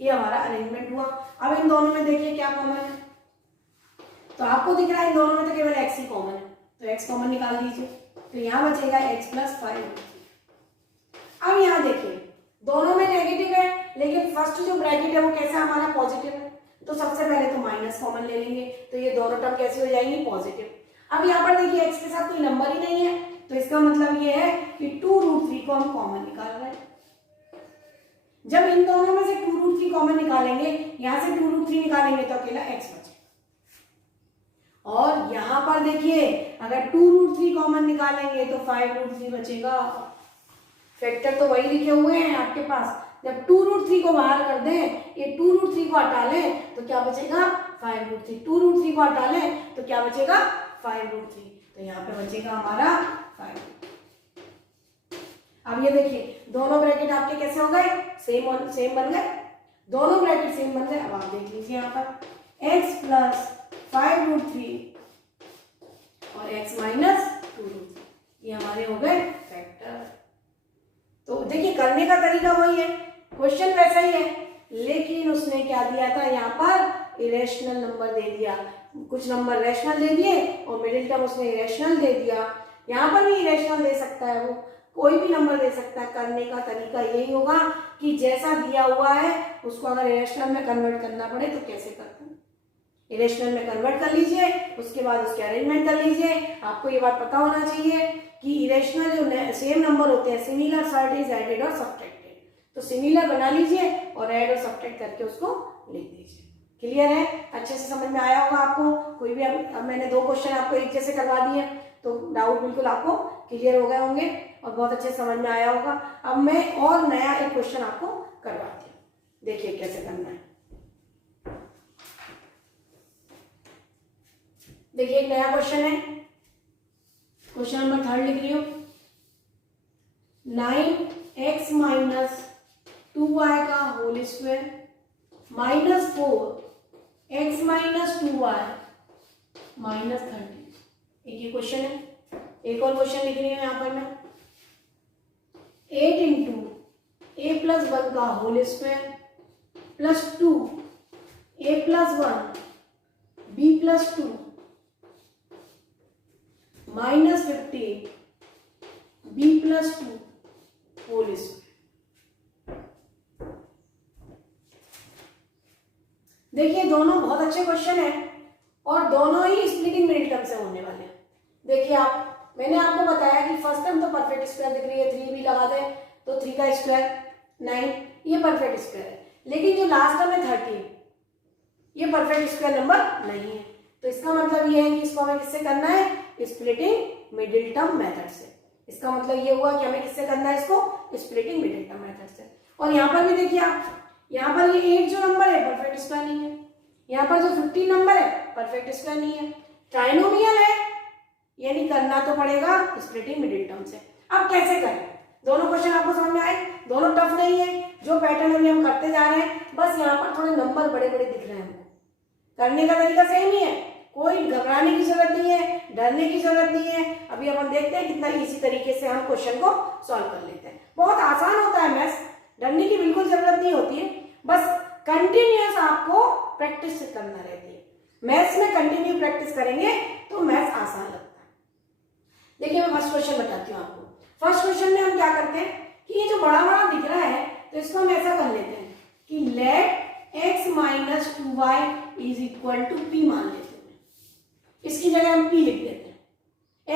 ये हमारा अरेंजमेंट हुआ। अब इन दोनों में देखिए क्या कॉमन है, तो आपको दिख रहा है इन दोनों में तो केवल x ही कॉमन है, तो x कॉमन निकाल दीजिए। तो यहाँ बचेगा x + 5√3। अब यहाँ देखिए दोनों में नेगेटिव है लेकिन फर्स्ट जो ब्रैकेट है वो कैसा हमारा पॉजिटिव है, तो सबसे पहले तो माइनस कॉमन ले लेंगे, तो ये दोनों टर्म कैसी हो जाएंगी पॉजिटिव। अब यहाँ पर देखिए x के साथ कोई नंबर ही नहीं है तो इसका मतलब ये है कि 2√3 को हम कॉमन निकाल रहे हैं। जब इन दोनों में से 2√3 कॉमन निकालेंगे, यहाँ से 2√3 निकालेंगे तो अकेला x बचेगा। और यहाँ पर देखिए अगर 2√3 कॉमन निकालेंगे तो 5√3 बचेगा। फैक्टर तो वही लिखे हुए हैं आपके पास। जब 2√3 को बाहर कर दें, ये 2√3 को हटा लें तो क्या बचेगा 5√3। 2√3 को हटा लें तो क्या बचेगा 5√3। तो यहाँ पे बचेगा हमारा 5√3। अब ये देखिए दोनों ब्रैकेट आपके कैसे हो गए, सेम बन गए, दोनों ब्रैकेट सेम बन गए। अब आप देख लीजिए यहाँ पर x + 5√3 और x - 2√3 ये हमारे हो गए फैक्टर। तो देखिए करने का तरीका वही है, क्वेश्चन वैसा ही है, लेकिन उसने क्या दिया था यहाँ पर इरेशनल नंबर दे दिया। कुछ नंबर रैशनल दे दिए और मिडिल टर्म उसने इरेशनल दे दिया। यहाँ पर भी इरेशनल दे सकता है, वो कोई भी नंबर दे सकता है। करने का तरीका यही होगा कि जैसा दिया हुआ है उसको अगर इरेशनल में कन्वर्ट करना पड़े तो कैसे करते हैं, इरेशनल में कन्वर्ट कर लीजिए, उसके बाद उसके अरेंजमेंट कर लीजिए। आपको ये बात पता होना चाहिए कि इरेशनल जो सेम नंबर होते हैं सिमिलर साइड इज एडेड और सब्ट्रैक्टेड, तो सिमिलर बना लीजिए और ऐड और सब्ट्रैक्ट करके उसको लिख दीजिए। क्लियर है? अच्छे से समझ में आया होगा आपको। कोई भी अब मैंने 2 क्वेश्चन आपको एक जैसे करवा दिए तो डाउट बिल्कुल आपको क्लियर हो गए होंगे और बहुत अच्छे समझ में आया होगा। अब मैं और नया एक क्वेश्चन आपको करवाती हूँ, देखिए कैसे करना है। देखिए एक नया क्वेश्चन है, क्वेश्चन नंबर 3 लिख रही हूँ। 9x - 2y का होल स्क्वायर -4x - 2y -30। एक ये क्वेश्चन है। एक और क्वेश्चन लिख रही हूँ यहाँ पर मैं। 8 × a + 1 का whole square +2 a plus 1 b plus 2 minus 15 b plus 2 whole square. देखिए दोनों बहुत अच्छे क्वेश्चन हैं और दोनों ही स्प्लिटिंग मिडिल टर्म से होने वाले हैं। देखिए आप, मैंने आपको बताया कि फर्स्ट टर्म तो परफेक्ट स्क्वायर दिख रही है, 3 भी लगा दें तो 3 का स्क्वायर 9, ये परफेक्ट स्क्वायर है। लेकिन जो लास्ट टर्म है 13, ये परफेक्ट स्क्वायर नंबर नहीं है। तो इसका मतलब ये है कि इसको हमें किससे करना है, स्प्लिटिंग मिडिल टर्म मेथड से। इसका मतलब ये हुआ कि हमें किससे करना है इसको, स्प्लिटिंग मिडिल टर्म मेथड से। और यहाँ पर भी देखिए आप, यहाँ पर ये 8 जो नंबर है परफेक्ट स्क्वायर नहीं है, यहाँ पर जो 15 नंबर है परफेक्ट स्क्वायर नहीं है, ट्राइनोमियल है, यानी करना तो पड़ेगा स्प्लिटिंग मिडिल टर्म से। अब कैसे करें, दोनों क्वेश्चन आपको समझ में आए, दोनों टफ नहीं है, जो पैटर्न अभी हम करते जा रहे हैं, बस यहाँ पर थोड़े नंबर बड़े बड़े दिख रहे हैं हमको। करने का तरीका सेम ही है, कोई घबराने की जरूरत नहीं है, डरने की जरूरत नहीं है। अभी अपन देखते हैं कितना इजी तरीके से हम क्वेश्चन को सॉल्व कर लेते हैं। बहुत आसान होता है मैथ्स, डरने की बिल्कुल जरूरत नहीं होती है, बस कंटिन्यूअस आपको प्रैक्टिस करना रहती है। मैथ्स में कंटिन्यू प्रैक्टिस करेंगे तो मैथ्स आसान लगता है। देखिए मैं फर्स्ट क्वेश्चन बताती हूँ आपको। फर्स्ट क्वेश्चन में हम क्या करते हैं कि ये जो बड़ा बड़ा दिख रहा है तो इसको हम ऐसा कर लेते हैं कि let x minus 2y is equal to p मान लेते हैं। इसकी जगह हम p लिख देते हैं।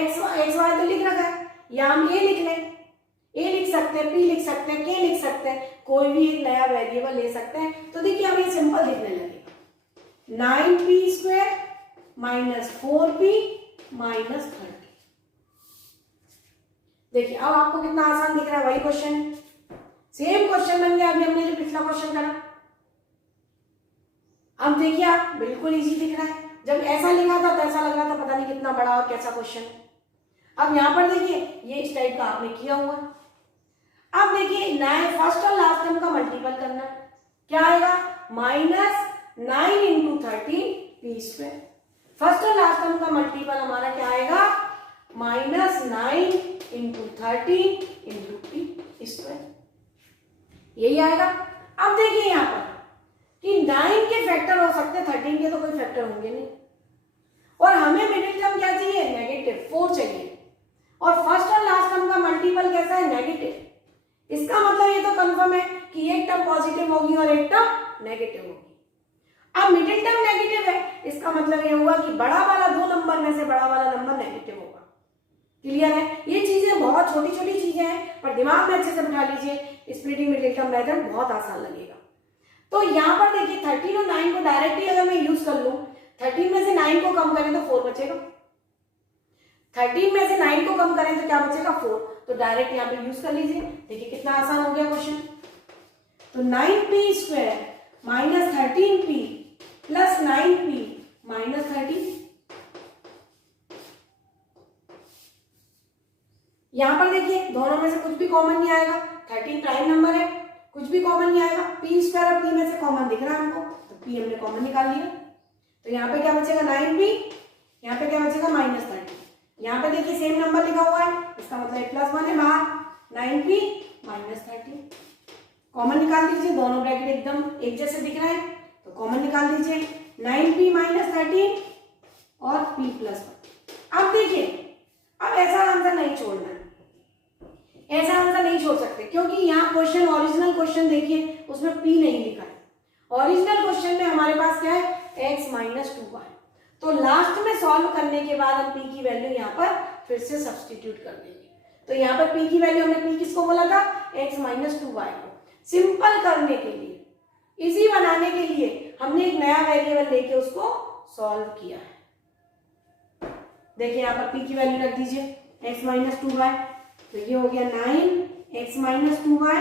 x y तो लिख रखा है, या हम a लिख लें, a लिख सकते हैं, p लिख सकते हैं, k लिख सकते हैं, कोई भी एक नया वेरिएबल ले सकते हैं। तो देखिए हमें सिंपल दिखने लगेगा, 9p square minus 4p minus 30। देखिए अब आपको कितना आसान दिख रहा है, वही क्वेश्चन, सेम क्वेश्चन बन गया अभी हमने जो पिछला क्वेश्चन करा। अब देखिए आप, बिल्कुल इजी दिख रहा है। जब ऐसा लिखा था तो ऐसा लग रहा था पता नहीं कितना बड़ा और कैसा क्वेश्चन है। अब यहाँ पर देखिए ये इस टाइप का आपने किया हुआ। अब देखिए नए फर्स्ट और लास्ट टर्म का मल्टीपल करना है, क्या आएगा, minus 9 into 13 P square. First और लास्ट टर्म का मल्टीपल हमारा क्या आएगा, minus 9 into 13 into P square, यही आएगा। अब देखिए यहाँ पर कि 9 के फैक्टर हो सकते हैं, 13 के तो कोई फैक्टर होंगे नहीं, और हमें मिडिल टर्म क्या चाहिए, नेगेटिव 4 चाहिए, और फर्स्ट और लास्ट टर्म का मल्टीपल कैसा है, नेगेटिव। इसका मतलब ये तो कंफर्म है कि एक टर्म पॉजिटिव होगी और एक टर्म नेगेटिव होगी। अब मिडिल टर्म नेगेटिव है, इसका मतलब ये हुआ कि बड़ा वाला दो नंबर में से बड़ा वाला नंबर नेगेटिव होगा। क्लियर है, ये चीजें बहुत छोटी छोटी चीजें हैं, पर दिमाग में अच्छे से बिठा लीजिए, स्प्लिटिंग मिडिल टर्म मेथड बहुत आसान लगेगा। तो यहाँ पर देखिए 13 और 9 को डायरेक्टली अगर मैं यूज कर लूं, 13 में से 9 को कम करें तो 4 बचेगा, 13 में से 9 को कम करें तो क्या बचेगा, 4। तो डायरेक्ट यहाँ पे यूज कर लीजिए। देखिए कितना आसान हो गया क्वेश्चन। तो 9p square minus 13p plus 9p minus 30। यहां पर देखिए दोनों में से कुछ भी कॉमन नहीं आएगा, 13 प्राइम नंबर है, कुछ भी कॉमन नहीं आएगा। p स्क्वायर और p में से कॉमन दिख रहा है हमको, तो p हमने कॉमन निकाल लिया। तो यहाँ पे क्या बचेगा, 9p, यहाँ पे क्या बचेगा, माइनस 30। यहाँ पे देखिए सेम नंबर लिखा हुआ है, इसका मतलब प्लस 1 है बाहर, 9p माइनस 30। कॉमन निकाल दीजिए, दोनों ब्रैकेट एकदम एक जैसे दिख रहे हैं, तो कॉमन निकाल दीजिए, 9p माइनस 13 और p प्लस 1। अब देखिए, अब ऐसा आंसर नहीं छोड़ना है, ऐसा आंसर नहीं छोड़ सकते, क्योंकि यहाँ क्वेश्चन, ओरिजिनल क्वेश्चन देखिए उसमें p नहीं लिखा है। ओरिजिनल क्वेश्चन में हमारे पास क्या है, x माइनस 2y। तो लास्ट में सॉल्व करने के बाद हम p की वैल्यू यहाँ पर फिर से सब्स्टिट्यूट कर देंगे। तो यहाँ पर p की वैल्यू, हमने p किसको बोला था, x माइनस 2y को। सिंपल करने के लिए, इजी बनाने के लिए हमने एक नया वेरिएबल लेके उसको सॉल्व किया है। देखिए यहाँ पर p की वैल्यू रख दीजिए, x माइनस 2y, तो ये हो गया 9x minus 2y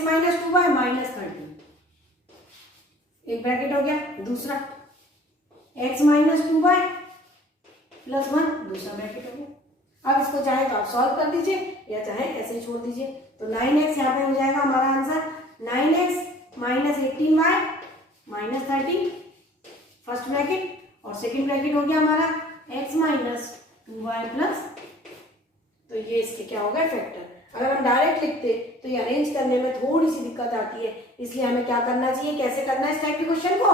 minus 2y minus 30, एक ब्रैकेट हो गया। दूसरा x माइनस 2y प्लस 1, दूसरा ब्रैकेट हो गया। अब इसको चाहे तो आप सॉल्व कर दीजिए या चाहे ऐसे ही छोड़ दीजिए। तो 9x यहाँ पे हो जाएगा हमारा answer, 9x minus 18y minus 30, first bracket, और सेकंड ब्रैकेट हो गया हमारा x माइनस 2y प्लस, तो ये इसके क्या हो गए फैक्टर। अगर हम डायरेक्ट लिखते तो ये अरेंज करने में थोड़ी सी दिक्कत आती है, इसलिए हमें क्या करना चाहिए, कैसे करना है इस टाइप के क्वेश्चन को,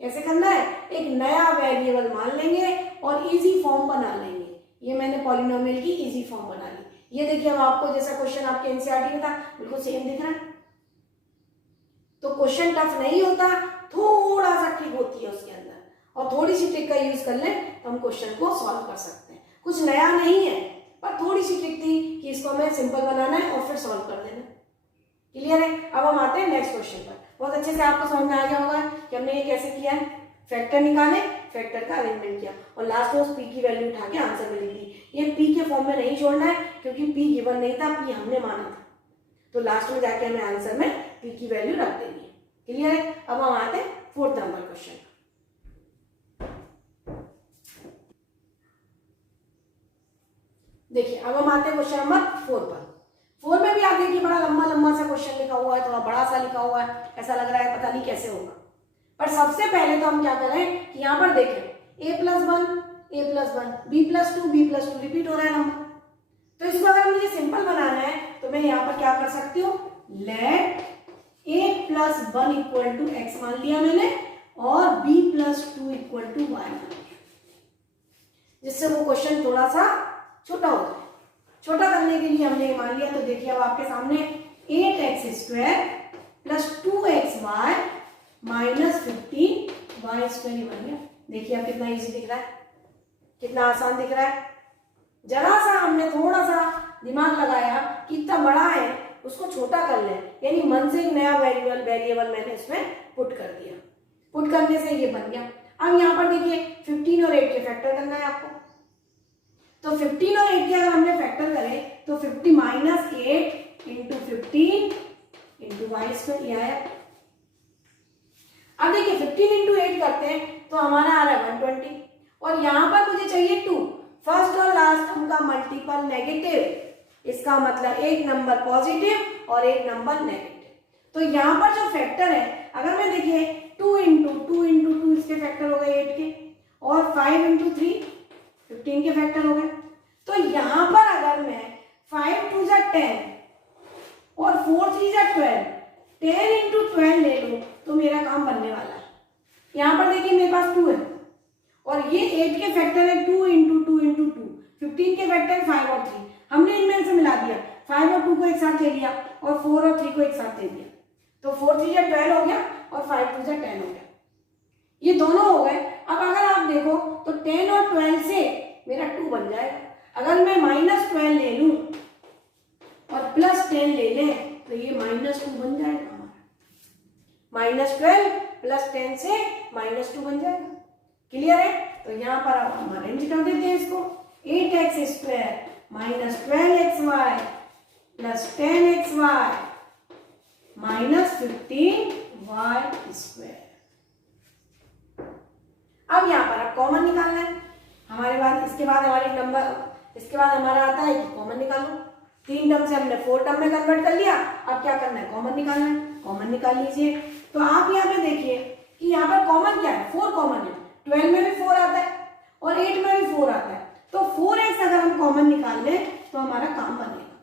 कैसे करना है, एक नया वेरिएबल मान लेंगे और इजी फॉर्म बना लेंगे। ये मैंने पॉलिनोमियल की इजी फॉर्म बना ली। ये देखिए अब आपको जैसा क्वेश्चन आपके एनसीईआरटी में था बिल्कुल सेम दिख रहा है। तो क्वेश्चन टफ नहीं होता, थोड़ा सा ट्रिक होती है उसके अंदर, और थोड़ी सी ट्रिक का यूज कर ले तो हम क्वेश्चन को सॉल्व कर सकते हैं। कुछ नया नहीं है, पर थोड़ी सी ट्रिक थी कि इसको हमें सिंपल बनाना है और फिर सॉल्व कर देना। क्लियर है। अब हम आते हैं नेक्स्ट क्वेश्चन पर। बहुत अच्छे से आपको समझ में आ गया होगा कि हमने ये कैसे किया है, फैक्टर निकाले, फैक्टर का अरेंजमेंट किया और लास्ट में उस पी की वैल्यू उठा के आंसर में लिख दी। ये पी के फॉर्म में नहीं छोड़ना है क्योंकि पी गिवन नहीं था, पी हमने माना था, तो लास्ट में जाके हमें आंसर में पी की वैल्यू रख देनी है। क्लियर है। अब हम आते हैं 4th नंबर क्वेश्चन। देखिए अब हम आते हैं क्वेश्चन नंबर 4 पर। 4 में भी आप देखिए बड़ा लंबा लंबा सा क्वेश्चन लिखा हुआ है, थोड़ा बड़ा सा लिखा हुआ है, ऐसा लग रहा है पता नहीं कैसे होगा। पर सबसे पहले तो हम क्या करें कि यहाँ पर देखें a plus 1 b plus 2 repeat हो रहा है नंबर। तो इसको अगर मुझे सिंपल बनाना है तो मैं यहाँ पर क्या कर सकती हूँ, let a plus 1 equal to x मान लिया मैंने और b plus 2 equal to y मान लिया, जिससे वो क्वेश्चन थोड़ा सा छोटा हो जाए। छोटा करने के लिए हमने मान लिया, तो देखिए अब आपके सामने 8x² plus 2xy minus 15y² बन गया। देखिए अब कितना इजी दिख रहा है, कितना आसान दिख रहा है। जरा सा हमने थोड़ा सा दिमाग लगाया कि इतना बड़ा है उसको छोटा कर ले, यानी मन से एक नया वेरिएबल मैंने इसमें पुट कर दिया। पुट करने से ये बन गया। अब यहाँ पर देखिए 15 और 8 के फैक्टर करना है आपको, तो 15 और 8 के अगर हमने फैक्टर करें तो 50 माइनस 8 इंटू 15 इंटू y² ये आया। अब देखिए 15 इंटू 8 करते हैं तो हमारा आ रहा है 120, और यहां पर मुझे चाहिए 2। फर्स्ट और लास्ट टर्म का मल्टीपल नेगेटिव, इसका मतलब एक नंबर पॉजिटिव और एक नंबर नेगेटिव। तो यहां पर जो फैक्टर है, अगर मैं देखिए 2 इंटू 2 इसके फैक्टर हो गए 8 के, और 5 इंटू 3 15 के फैक्टर हो गए। तो यहां पर अगर मैं 5 2 जा 10 और 4 3 जा 12, 10 इंटू 12 ले लूं तो मेरा काम बनने वाला है। यहां पर देखिए मेरे पास 2 है और ये 8 के फैक्टर है 2 इंटू 2 इंटू 2, 15 के फैक्टर 5 और 3, हमने इनमें से मिला दिया, 5 और 2 को एक साथ ले लिया और 4 और 3 को एक साथ ले लिया, तो 4 3 जा 12 हो गया और 5 2 जा 10 हो गया। ये दोनों हो गए। अब अगर आप देखो तो 10 और 12 से मेरा 2 बन जाएगा। अगर मैं -12 ले लूं और +10 ले लें तो ये -2 बन जाएगा हमारा। -12 प्लस 10 से -2 बन जाएगा। क्लियर है। तो यहाँ पर अब हम अरेंज कर देते हैं इसको, 8x² minus 12xy plus 10xy minus 15y²। अब यहाँ पर अब कॉमन निकालना है हमारे बाद। इसके बाद हमारा आता है कि कॉमन निकालो। 3 टर्म से हमने 4 टर्म में कन्वर्ट कर लिया। अब क्या करना है, कॉमन निकालना है। कॉमन निकाल लीजिए। तो आप यहाँ पे देखिए कि यहाँ पर कॉमन क्या है, 4 कॉमन है। 12 में भी 4 आता है और 8 में भी 4 आता है, तो 4x अगर हम कॉमन निकाल लें तो हमारा काम बनेगा।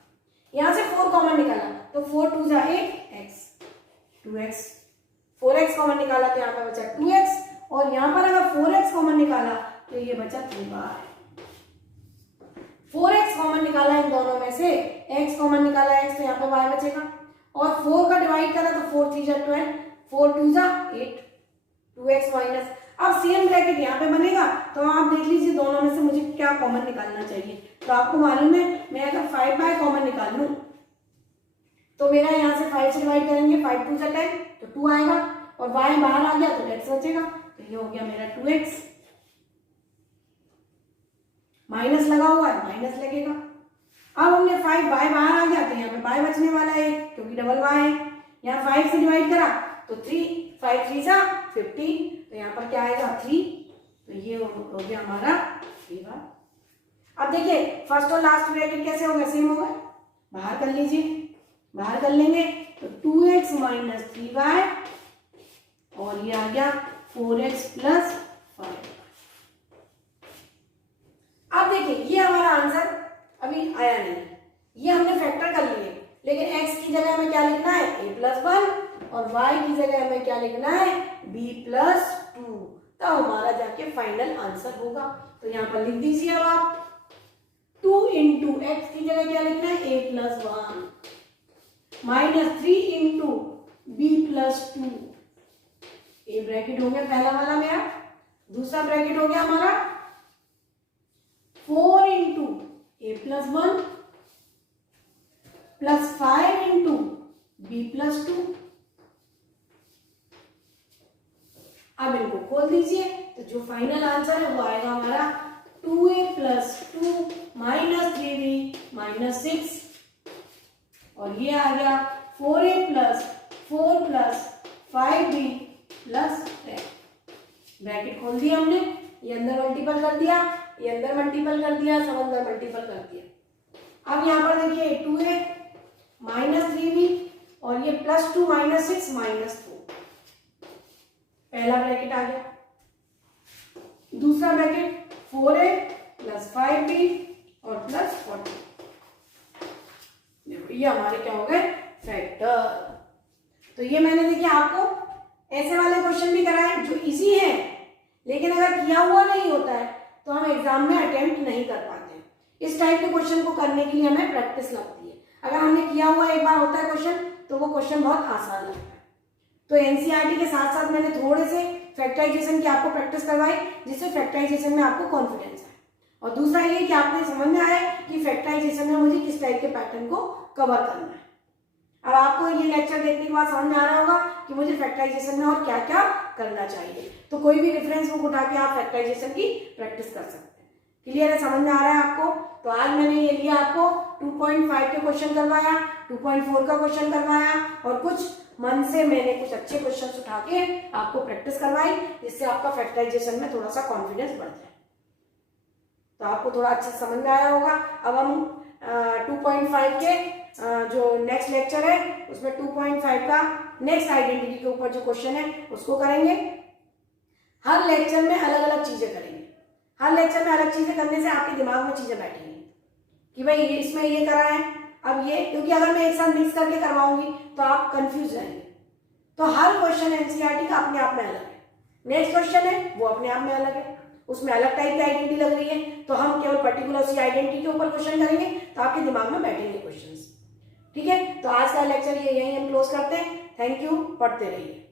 यहाँ से 4 कॉमन निकाला तो 4 2 जा 8x 2x, 4x कॉमन निकाला तो यहाँ पर बचा 2x, और यहाँ पर अगर 4x कॉमन निकाला तो ये बचा 3y। 4x कॉमन निकाला इन दोनों में से, x कॉमन निकाला x तो यहाँ पे y बचेगा, और 4 का डिवाइड करा तो 4 3 जा 12, 4 2 जा 8, 2x माइनस। अब सेम ब्रैकेट यहाँ पे बनेगा, तो आप देख लीजिए दोनों में से मुझे क्या कॉमन निकालना चाहिए। तो आपको मालूम है मैं अगर 5y कॉमन निकाल लूं तो मेरा यहाँ से 5 से डिवाइड करेंगे, 5 2 जा 10 तो 2 आएगा, और y बाहर आ गया तो x बचेगा, तो ये हो गया मेरा 2x। माइनस लगा हुआ है, माइनस लगेगा। अब हमने 5y बाहर आ गया तो यहाँ पे y बचने वाला है क्योंकि डबल y है। यहाँ 5 से डिवाइड करा तो 3, 5 3 जा 15, तो यहाँ पर क्या आएगा 3, तो ये हो गया हमारा 3y। अब देखिए फर्स्ट और लास्ट ब्रैकेट कैसे हो गए, सेम हो गए। बाहर कर लीजिए, बाहर कर लेंगे तो 2x माइनस 3y, और ये आ गया 4x प्लस 5। अब देखिए ये हमारा आंसर अभी आया नहीं, ये हमने फैक्टर कर लिए, लेकिन x की जगह हमें क्या लिखना है a+1 और y की जगह हमें क्या लिखना है b+2, तब हमारा जाके फाइनल आंसर होगा। तो यहाँ पर लिख दीजिए अब आप 2 इंटू एक्स की जगह क्या लिखना है a+1 -3 into b+2, A bracket हो गया पहला वाला मेरा, दूसरा ब्रैकेट हो गया हमारा 4 इंटू a+1 +5 इंटू b+2। अब इनको खोल दीजिए तो जो फाइनल आंसर है वो आएगा हमारा 2a + 2 -3b -6, और ये आ गया 4a + 4 + 5b +10। ब्रैकेट खोल दिया हमने, ये अंदर मल्टीपल कर दिया, ये अंदर मल्टीपल कर दिया, सब अंदर मल्टीपल कर दिया। अब यहाँ पर देखिए 2a -3b और ये +2 -6 -4, पहला ब्रैकेट आ गया, दूसरा ब्रैकेट 4a + 5b और +40, ये हमारे क्या हो गए फैक्टर। तो ये मैंने देखिए आपको ऐसे वाले क्वेश्चन भी कराए जो इजी है, लेकिन अगर किया हुआ नहीं होता है तो हम एग्जाम में अटेम्प्ट नहीं कर पाते। इस टाइप के क्वेश्चन को करने के लिए हमें प्रैक्टिस लगती है। अगर हमने किया हुआ एक बार होता है क्वेश्चन तो वो क्वेश्चन बहुत आसान लगता है। तो एनसीईआरटी के साथ साथ मैंने थोड़े से फैक्टराइजेशन की आपको प्रैक्टिस करवाई, जिससे फैक्टराइजेशन में आपको कॉन्फिडेंस है। और दूसरा ये कि आपने समझ में आया कि फैक्टराइजेशन में मुझे किस टाइप के पैटर्न को कवर करना है। अब आपको ये लेक्चर देखने के बाद समझ में आ रहा होगा कि मुझे फैक्टराइजेशन में और क्या क्या करना चाहिए। तो कोई भी रेफरेंस बुक उठा के आप फैक्टराइजेशन की प्रैक्टिस कर सकते हैं। क्लियर है, समझ में आ रहा है आपको? तो आज मैंने ये लिया आपको 2.5 के क्वेश्चन करवाया, 2.4 का क्वेश्चन करवाया, और कुछ मन से मैंने कुछ अच्छे क्वेश्चन उठा के आपको प्रैक्टिस करवाई, जिससे आपका फैक्टराइजेशन में थोड़ा सा कॉन्फिडेंस बढ़ जाए। तो आपको थोड़ा अच्छे से समझ में आया होगा। अब हम 2.5 के जो नेक्स्ट लेक्चर है उसमें 2.5 का नेक्स्ट आइडेंटिटी के ऊपर जो क्वेश्चन है उसको करेंगे। हर लेक्चर में अलग अलग चीजें करेंगे, हर लेक्चर में अलग चीजें करने से आपके दिमाग में चीजें बैठेंगी कि भाई ये इसमें ये करा है, अब ये, क्योंकि अगर मैं एक साथ मिक्स करके करवाऊंगी तो आप कंफ्यूज रहेंगे। तो हर क्वेश्चन एनसीईआरटी का अपने आप में अलग है, नेक्स्ट क्वेश्चन है वो अपने आप में अलग है, उसमें अलग टाइप की आइडेंटिटी लग रही है, तो हम केवल पर्टिकुलर उसी आइडेंटिटी के ऊपर क्वेश्चन करेंगे तो आपके दिमाग में बैठेंगे क्वेश्चंस। ठीक है, तो आज का लेक्चर ये यहीं हम क्लोज करते हैं। थैंक यू, पढ़ते रहिए।